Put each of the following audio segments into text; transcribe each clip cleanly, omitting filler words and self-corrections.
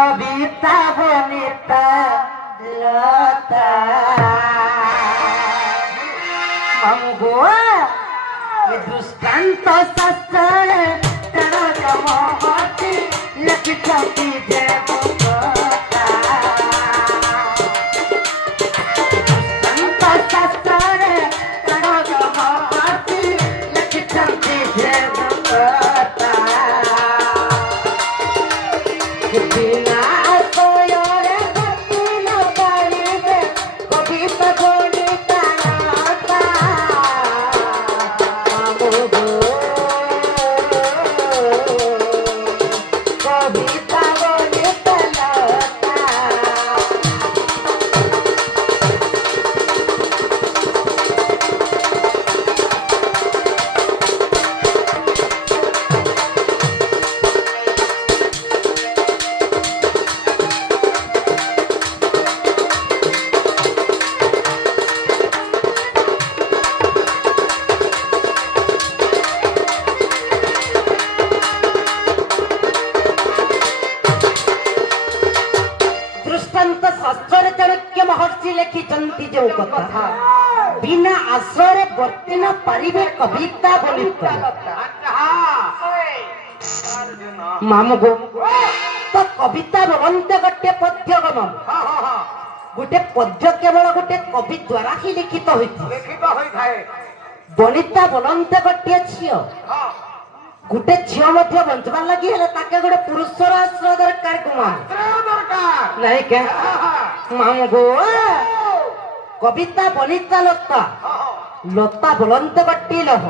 কবিতা বনিতা লতা মামগো এ দৃষ্টান্ত শাস্ত্রে তেরো মহতি লিখিছন্তি দেবতা দৃষ্টান্ত শাস্ত্রে তেরো মহতি লিখিছন্তি দেবতা बिना आश्रय वर्ती न पारिबे कविता बोलिता मामगो तो कविता बोलते गोटे पद्य गम गोटे पद्य केवल गोटे कवि द्वारा ही लिखित होइथाय बनिता बोलते गोटे झियो गोटे झियो मध्य बंचबार लगी हेले ताके गोटे पुरुषर आश्रय दरकार कुमा नहीं के मामगो कविता बनिता लता लता बोलते गोटे लह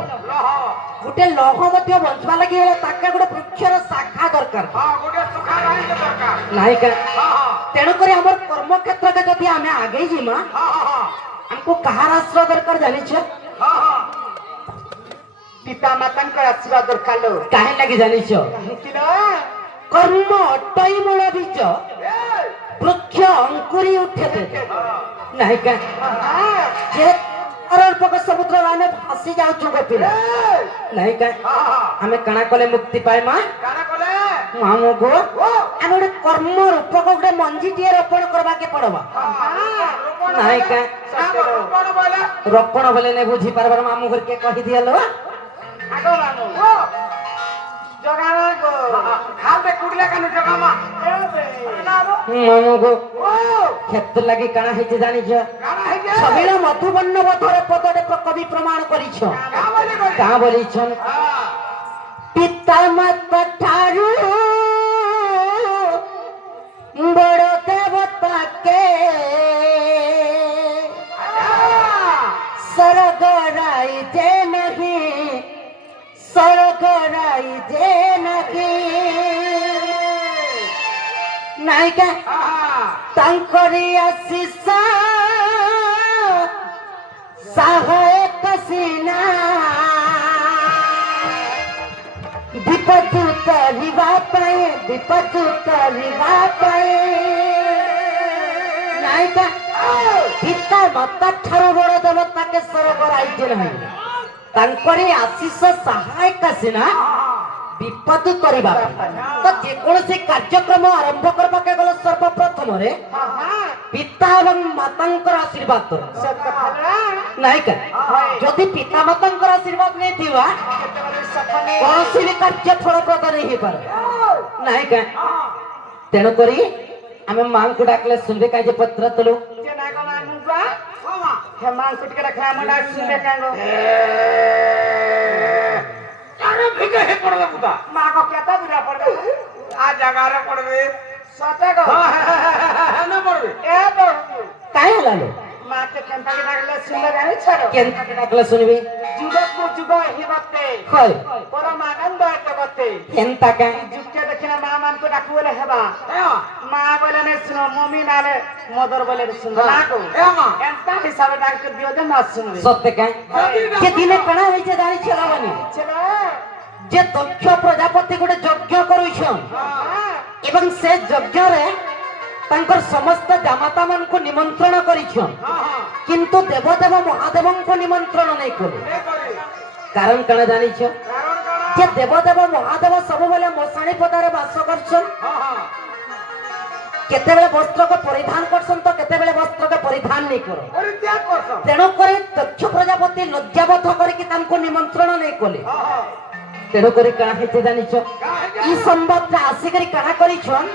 गोटे लह मध्य बंचवा लगी हेले ताके गोटे वृक्षर शाखा दरकार नहीं के तेणु करी हमर कर्म क्षेत्र के जदि आमे आगे जिमा हमको कहार आश्रय दरकार जानि छ पिता माता का आशीर्वाद दरकार लो काहे लागि जानि छ कर्म अटई मूल बीज वृक्ष अंकुरी उठे नहीं का जे अरण्यक समुद्र आमे फासी जाउ छु गपिला नहीं का हमें कणा कले मुक्ति पाए मा कणा कले मामो गो हम गोटे कर्म रूपक गोटे मंजी टिए रोपण करबा के पड़बा नहीं का रोपण बोले ने बुझी पारबर मामो घर के कहि दियलो आगो मामो जगाना गो खाबे कुडला कानु जगामा मामो गो खेत लगी काना हेते जानि छ सबिला मधुबन्न बधरे पदडे कवि प्रमाण करि छ का बोली छन पिता माता ठारू बड़ देवता के स्वर्ग राई जे नहीं स्वर्ग राई जे नहीं नायिका तांकरी आशीष सहायक सीना विपदु तरिवा पाए नायिका पिता माता ठारू बड़ देवता के स्वर्ग राई नहीं तांकरी आशीष सहायक सीना विपद करबा तो जे कोनोसी कार्यक्रम आरंभ करबा के गल सर्वप्रथम रे पिता एवं मातांकर आशीर्वाद तो नहीं का जदि पिता मातांकर आशीर्वाद नहीं थिबा कोनोसी भी कार्य फलप्रद नहीं पार नहीं का तेणु करी हमें मां को डाकले सुनबे का जे पत्र तलो जे ना को मां बा हे मां को के रखला मडा सुनबे कांगो अरे फिके हे पड़ला पुता मां को केता बुरा पड़बे आ जगह रे पड़बे सते को न पड़बे ए तो काहे लालो मां के केंता के डाकले सुनबे जानि छरो केंता के डाकले सुनबे जुगत को जुग ही बते होय परम आनंद के बते केंता का जुग के देखिना मां मान को डाकू बोले हेबा मां बोले ने सुनो मम्मी नाले मदर बोले सुनो ना को ए मां केंता हिसाब डाक के दियो जे ना सुनबे सत्य का के दिने कणा होई जे जानि छला बनी चलो जे दक्ष प्रजापति गोटे यज्ञ करूछन एवं से यज्ञ रे तांकर समस्त जामाता मान को निमंत्रण करिछन किंतु देवदेव महादेव को निमंत्रण नहीं करे कारण कण जानि छ जे देवदेव महादेव सब बेले मसाणी पदारे वास करछन केतेबेले वस्त्र को परिधान करसन तो केतेबेले वस्त्र को परिधान नहीं करो परित्याग करसन तेणु करे दक्ष प्रजापति लज्जाबोध करके तांको निमंत्रण नहीं कले तेणु करे कणा हेते जानिछ ई संबत आसिकरी कणा करिछन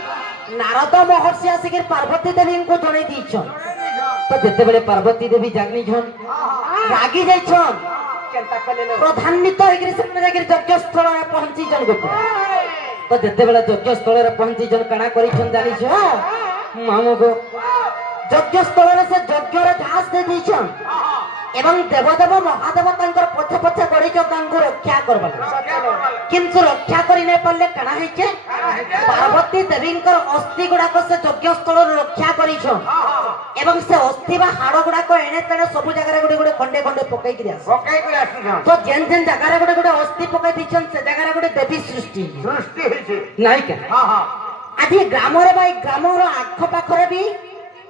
नारद महर्षि आसिकर पार्वती देवी को जणे दीछन तो जेतेबेले पार्वती देवी जागनी छन रागी जाइछन केनता कलेलो प्रधान्वित होइकरी सेने जागिर यज्ञ स्थल रे पहुंची जन गोप तो जेतेबेले यज्ञ स्थल रे पहुंची जन कणा करिछन जानिछ मामो गो यज्ञ स्थल रे से यज्ञ रे घास दे दीछन एवं देवदेव महादेव तांकर पछे पछे गड़ीछ तांको रक्षा करबा किंतु रक्षा करि नै पल्ले कणा हेचे पार्वती देवींकर अस्थि गुडाक से यज्ञ स्थल रे रक्षा करिछ एवं से अस्थि बा हाड़ गुडाक एणे तेणे सब जगह गुडे गुडे खंडे खंडे पकाई करी आसी तो जेन जेन जगह गुडे गुडे अस्थि पकाई दिछन से जगह गुडे देवी सृष्टि हेचे नाइ के आदि ग्राम रे भाई ग्राम रो आख पाखरे भी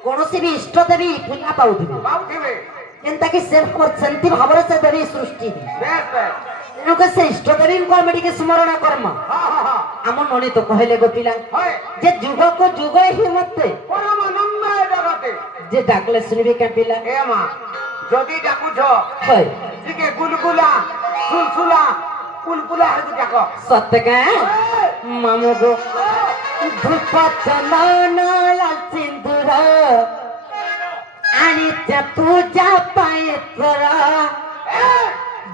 कोनोसी भी इष्ट देवी पूजा पाउथिबे एंता कि से सेंति भावरे से देवी सृष्टि तेणु के से इष्ट देवी को मेडिके स्मरण कर्म आम ननी तो कहले गोपिला जे जुग को जुग ही मते परमानंद है जगते जे डाकले सुनिबे के पिला ए मां जदी डाकुछ होय तिके गुलगुला सुलसुला कुलकुला है जाको सत्य के मामो गो धूप चंदन लाल सिंदूर आणि त्या पूजा पाय करा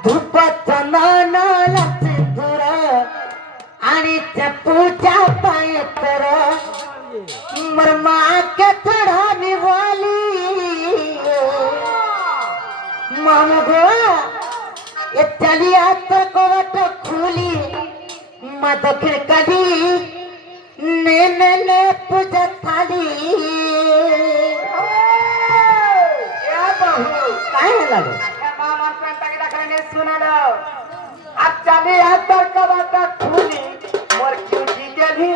धूप चंदन लाल सिंदूर आणि त्या पूजा पाय करा मरमा के चढ़ाने वाली मामो गो ये चलिया तो कोवट खुली माँ दक्षिण कली ने पूजा थाली काय लागो मामा पेंटा की रखने सुना लो अब चलिया तो कोवट खुली मोर क्यों जी गेली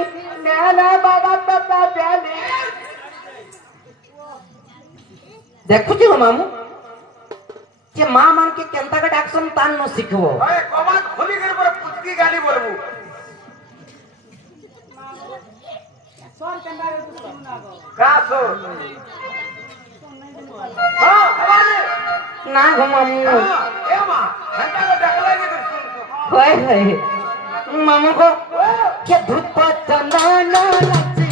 नेना बाबा पता बेली देखु छी मामू जे मां मान के केंता का डाक्सन तान न सिखबो ओए कोवट खुली कर पर पुचकी गाली बोलबू सर केंदा सुना गो का सो हां हवाले ना गो मामू ए मां घंटा को डकला के सुन होय होय मामू को के धूप चंदन लचे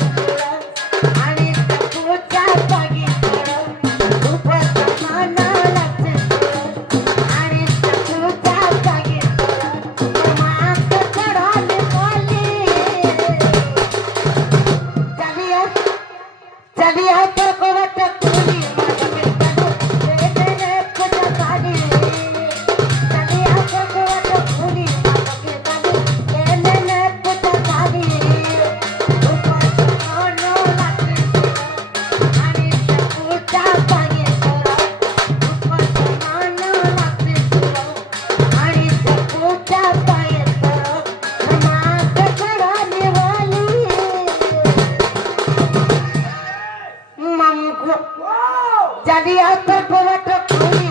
आणि पूजा पागी धूप चंदन लचे आणि पूजा पागी मां के चढ़ाने वाली चलिया तो कोवट खुली चलिया तो कोवट खुली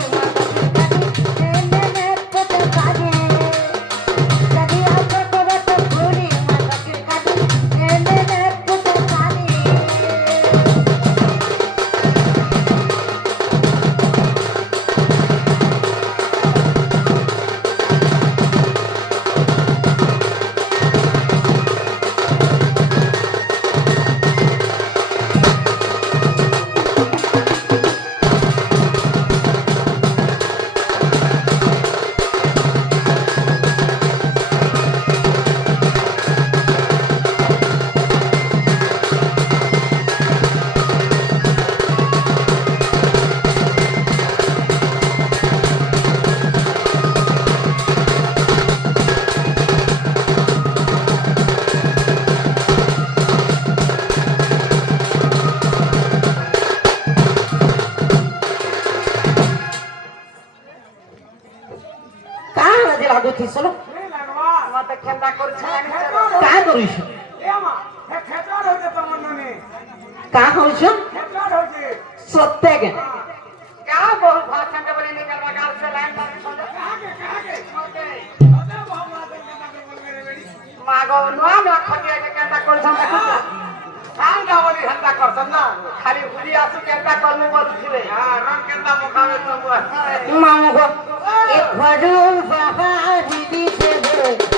लागोथी चलो नहीं लगवा मत खेलता कर छानी का करिस ए मा हे खेतर होते तमन्नने का होइछ खेतर होते सत्य के क्या बहुत भाषण के बने निकल बगाल से लाइन पर समझ कहां के अबे बहुत माते के बोल मेरे बेटी मागो नुआ ना खटिया के कहता कर छम देखो काम का बोली हल्ला कर ଖାଲି ବୁଲି ଆସୁ କେନ୍ତା କଲୁ କରୁଥିଲେ ରଙ୍ଗ କେନ୍ତା ମୁଖାବେ ସବୁ ମାମୁ ଗୋ ଏ ଘରୁ ବାହାରିବି ଦେବେ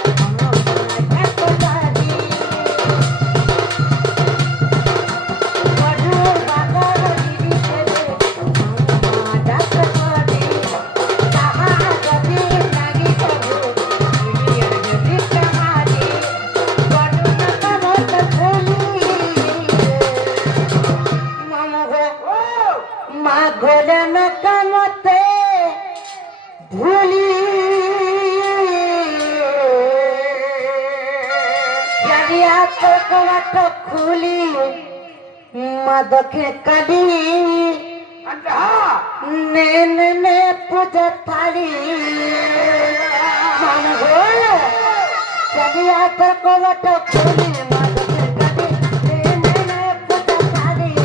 ঘরে না কামতে ভুলি জারিয়া তো কবাট খুলি মাদকে কালি নে নে নে পূজা থালি জারিয়া তো কবাট খুলি মাদকে কালি নে নে নে পূজা থালি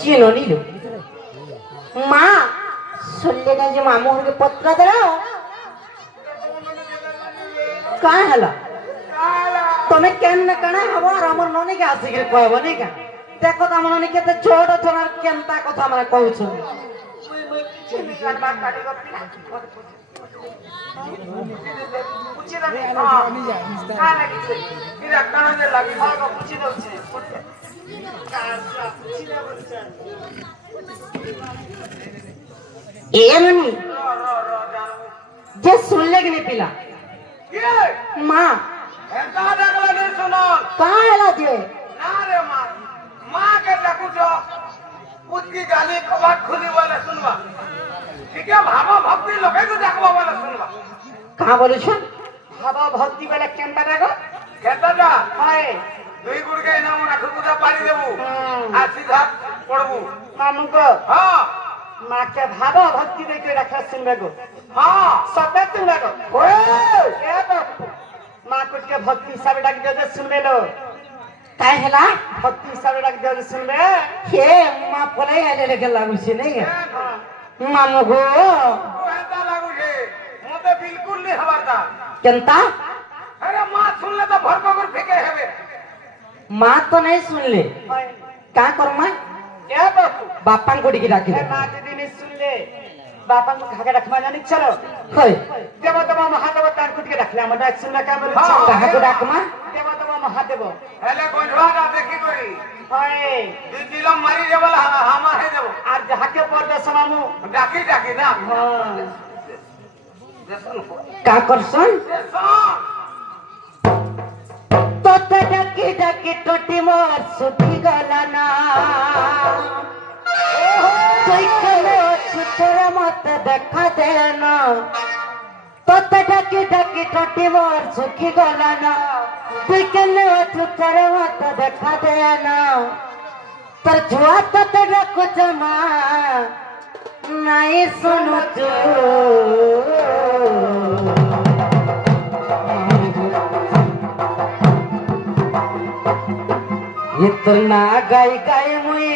চিনো নিল মা শুনলে না যে মামু হরকে পত্র দেল কাঁ হেলা তুমি কেন কাଣା হব আর আমার ননিকে আসিকি কহব নি কা দেখো তো আমার ননি কেতে ছোট ছোট কেনতা কথা মানে কହୁছ ఏమని যে শুনলে কি পিলা মা এন্তা দেখলা নে শুনো কাঁ হেলা যে না রে মা মা কে ডাকুছ পুতকি গালি কবাট খুলি বলে শুনবা ঠিক আছে ভাবা ভক্তি লোকে তো দেখবা বলে শুনবা কাঁ বলেছ ভাবা ভক্তি বলে কেনটা দেখো কেনটা হয় দুই গুড়কে নাম রাখু পূজা পারি দেবু আর সিধা পড়বু মামু গো হ্যাঁ মাকে ভাবা ভক্তি দেখে রাখা শুনবে গো হ্যাঁ সবে শুনবে গো ওই এ তো মা কুটকে ভক্তি হিসাবে ডাক দিয়ে শুনবে লো কাই হেলা ভক্তি হিসাবে ডাক দিয়ে শুনবে হে মা পলাই আইলে রেখে লাগুছে নাই মামু গো কেনটা লাগুছে মতে বিলকুল নি হবারটা কেনতা আরে মা শুনলে তো ভরপকর ফেকে হবে মা তো নাই শুনলে কা করমা এ বাপু বাপান কোডিকে ডাকি দে মা যদি নি শুনলে বাপান को खाके रखमा जानी चलो কই देव तो महादेव तान कुटके रखले हम डाक सुनना का बोले কাহা को ডাকমা देव तो महादेव हेले गोंधवा ना देखी करी হয় দিলাম মারি দেবলা হামা হে দেব আর যাহাকে পড়বে সমামু ডাকি ডাকি না কা করছন তোতে ডাকি ডাকি টটি মোর সুখী গলা না তুই কেলে তোর মত দেখা দে না তোতে ডাকি ডাকি টটি মোর সুখী গলা না তুই কেলে তোর মত দেখা দে না তোর ছুয়া তোতে ডাকু জমা নাই শুনুଛୁ इतना गाई गाई मुई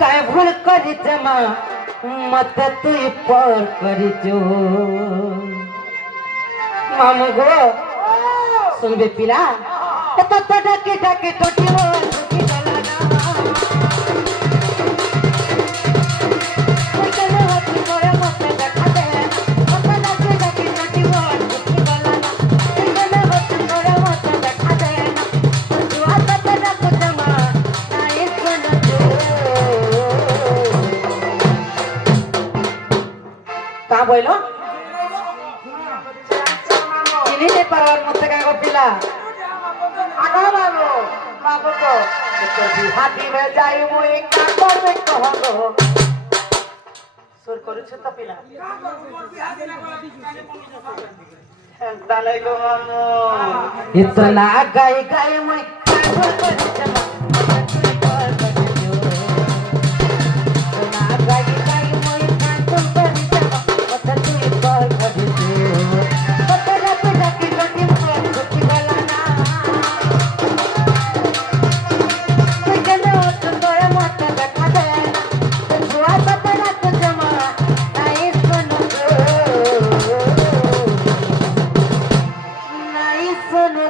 काय भूल करी जमा मत तू पर करी जो मामू गो सुनबे पिला तो डाके डाके टोटी बोल की गलाना कोई कले होती मोरे मत देखा दे मत डाके डाके टोटी बोल की गलाना कोई कले होती मोरे मत देखा दे तू आता तेरा को जमा नाई सुन जो চিনি নেই পারবার মধ্যে কাগজ দিলা আগা বাবু বাবু তো হাতি মে যাই মুই কা করবে কহলো সুর করেছ তো পিলা দালাই গো মামু इतना गाय गाय मैं पागल कर चला इतना गाय गाय मैं पागल कर चला पता तू पर कर दे पता रात जाके गटी पर गटी वाला ना कोई कहना तो तोरा मत बैठा दे तो जुआ पता रात जमा नहीं सुनो नहीं सुनो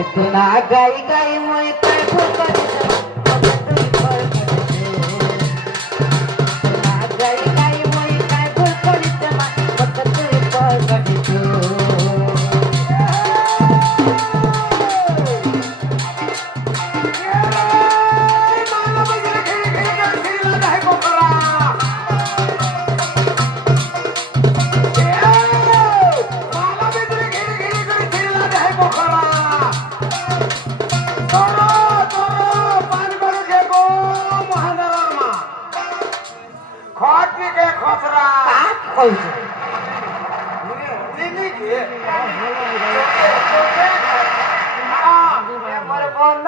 इतना गाई गाई मैं कैसे कर इतना गाई गाई मैं कैसे कर मत तू पर कर বন্ধ